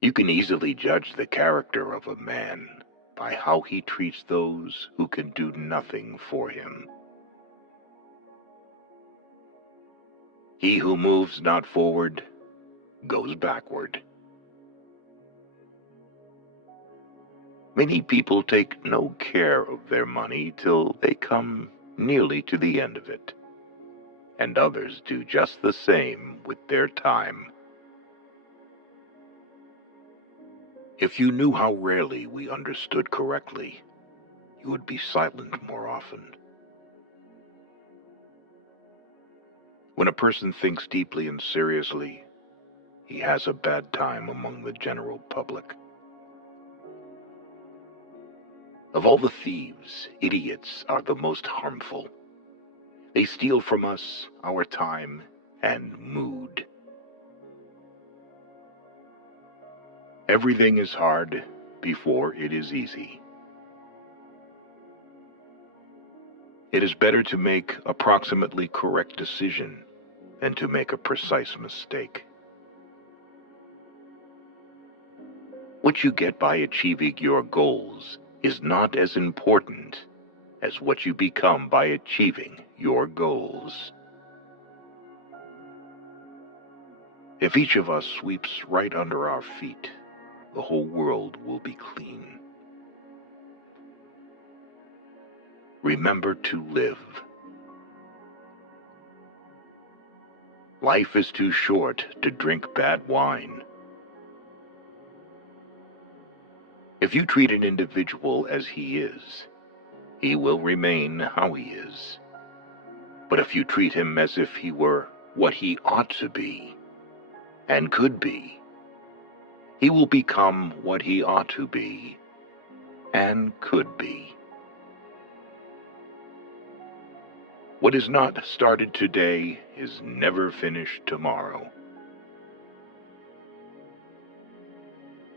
You can easily judge the character of a man by how he treats those who can do nothing for him. He who moves not forward goes backward. Many people take no care of their money till they come nearly to the end of it, and others do just the same with their time. If you knew how rarely we understood correctly, you would be silent more often. When a person thinks deeply and seriously, he has a bad time among the general public. Of all the thieves, idiots are the most harmful. They steal from us our time and mood. Everything is hard before it is easy. It is better to make approximately correct decision than to make a precise mistake. What you get by achieving your goals is not as important as what you become by achieving your goals. If each of us sweeps right under our feet, the whole world will be clean. Remember to live. Life is too short to drink bad wine. If you treat an individual as he is, he will remain how he is. But if you treat him as if he were what he ought to be and could be, he will become what he ought to be and could be. What is not started today is never finished tomorrow.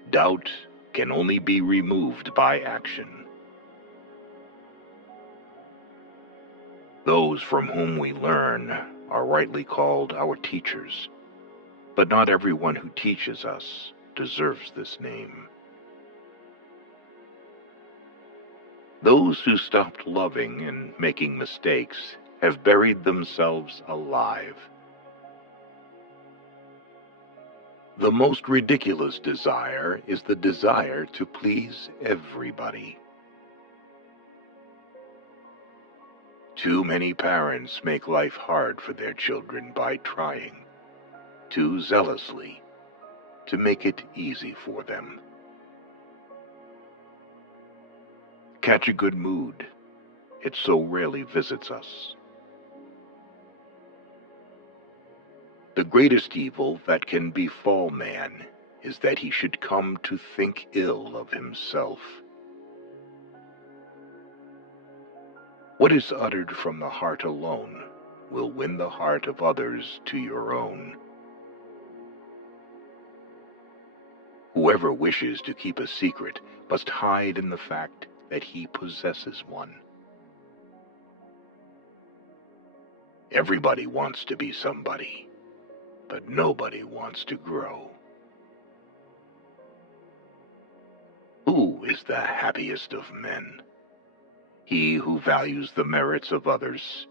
Doubt can only be removed by action. Those from whom we learn are rightly called our teachers, but not everyone who teaches us deserves this name. Those who stopped loving and making mistakes have buried themselves alive. The most ridiculous desire is the desire to please everybody. Too many parents make life hard for their children by trying, too zealously, to make it easy for them. Catch a good mood. It so rarely visits us. The greatest evil that can befall man is that he should come to think ill of himself. What is uttered from the heart alone will win the heart of others to your own. Whoever wishes to keep a secret must hide in the fact that he possesses one. Everybody wants to be somebody, but nobody wants to grow. Who is the happiest of men? He who values the merits of others,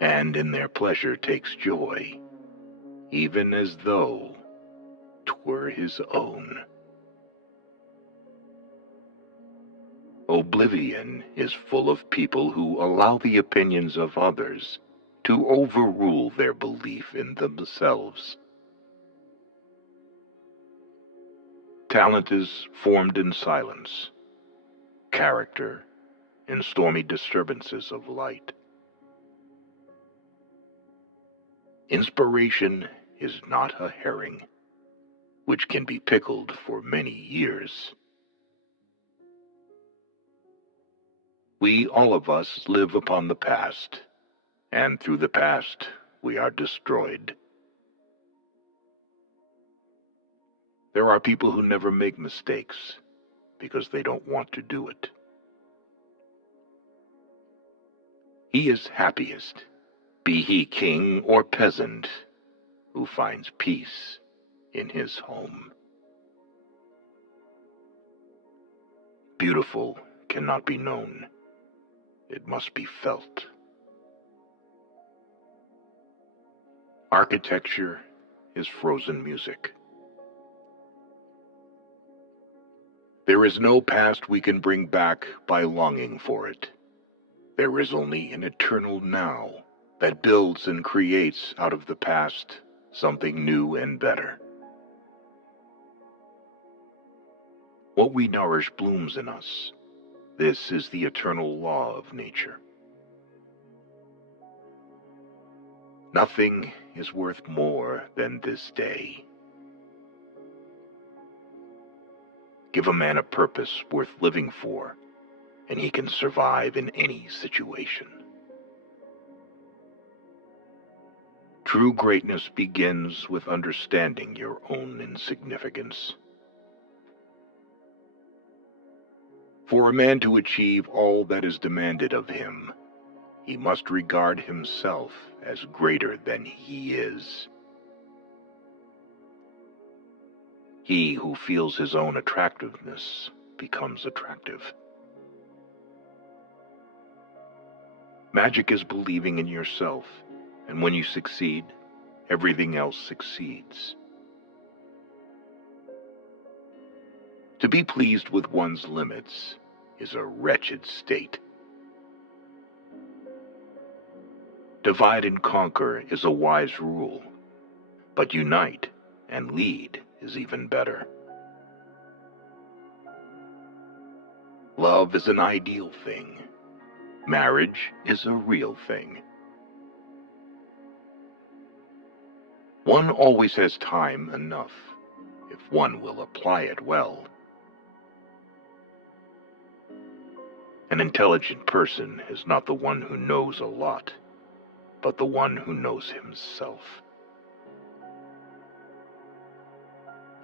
and in their pleasure takes joy, even as though 'twere his own. Oblivion is full of people who allow the opinions of others to overrule their belief in themselves. Talent is formed in silence, character in stormy disturbances of light. Inspiration is not a herring, which can be pickled for many years. We, all of us, live upon the past, and through the past we are destroyed. There are people who never make mistakes because they don't want to do it. He is happiest, be he king or peasant, who finds peace in his home. beautiful cannot be known. It must be felt. Architecture is frozen music. There is no past we can bring back by longing for it. There is only an eternal now that builds and creates out of the past something new and better. What we nourish blooms in us. This is the eternal law of nature. Nothing is worth more than this day. Give a man a purpose worth living for, and he can survive in any situation. True greatness begins with understanding your own insignificance. For a man to achieve all that is demanded of him, he must regard himself as greater than he is. He who feels his own attractiveness becomes attractive. Magic is believing in yourself, and when you succeed, everything else succeeds. To be pleased with one's limits is a wretched state. Divide and conquer is a wise rule, but unite and lead is even better. Love is an ideal thing. Marriage is a real thing. One always has time enough, if one will apply it well. An intelligent person is not the one who knows a lot, but the one who knows himself.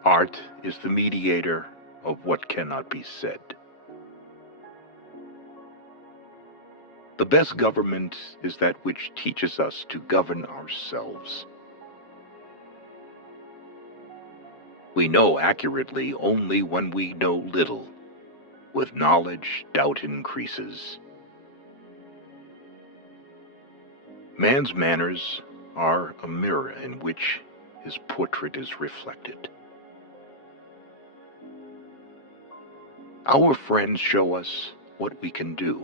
Art is the mediator of what cannot be said. The best government is that which teaches us to govern ourselves. We know accurately only when we know little. With knowledge, doubt increases. Man's manners are a mirror in which his portrait is reflected. Our friends show us what we can do.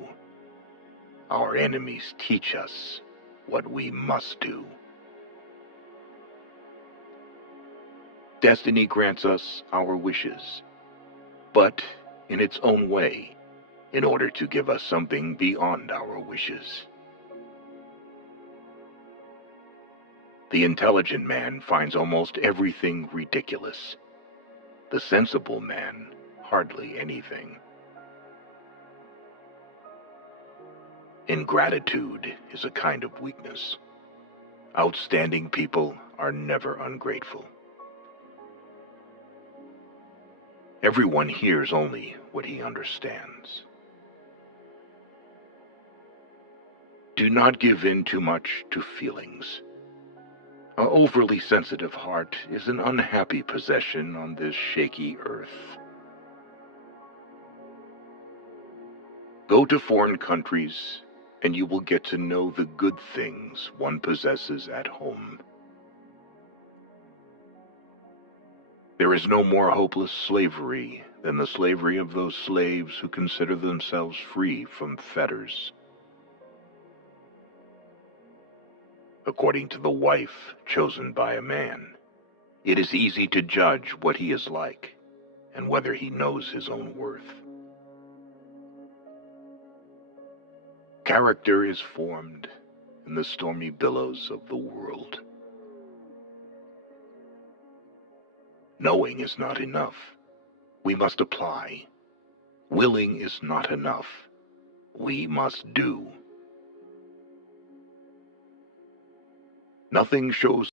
Our enemies teach us what we must do. Destiny grants us our wishes, but in its own way, in order to give us something beyond our wishes. The intelligent man finds almost everything ridiculous. The sensible man, hardly anything. Ingratitude is a kind of weakness. Outstanding people are never ungrateful. Everyone hears only what he understands. Do not give in too much to feelings. An overly sensitive heart is an unhappy possession on this shaky earth. Go to foreign countries, and you will get to know the good things one possesses at home. There is no more hopeless slavery than the slavery of those slaves who consider themselves free from fetters. According to the wife chosen by a man, it is easy to judge what he is like and whether he knows his own worth. Character is formed in the stormy billows of the world. Knowing is not enough. We must apply. Willing is not enough. We must do. Nothing shows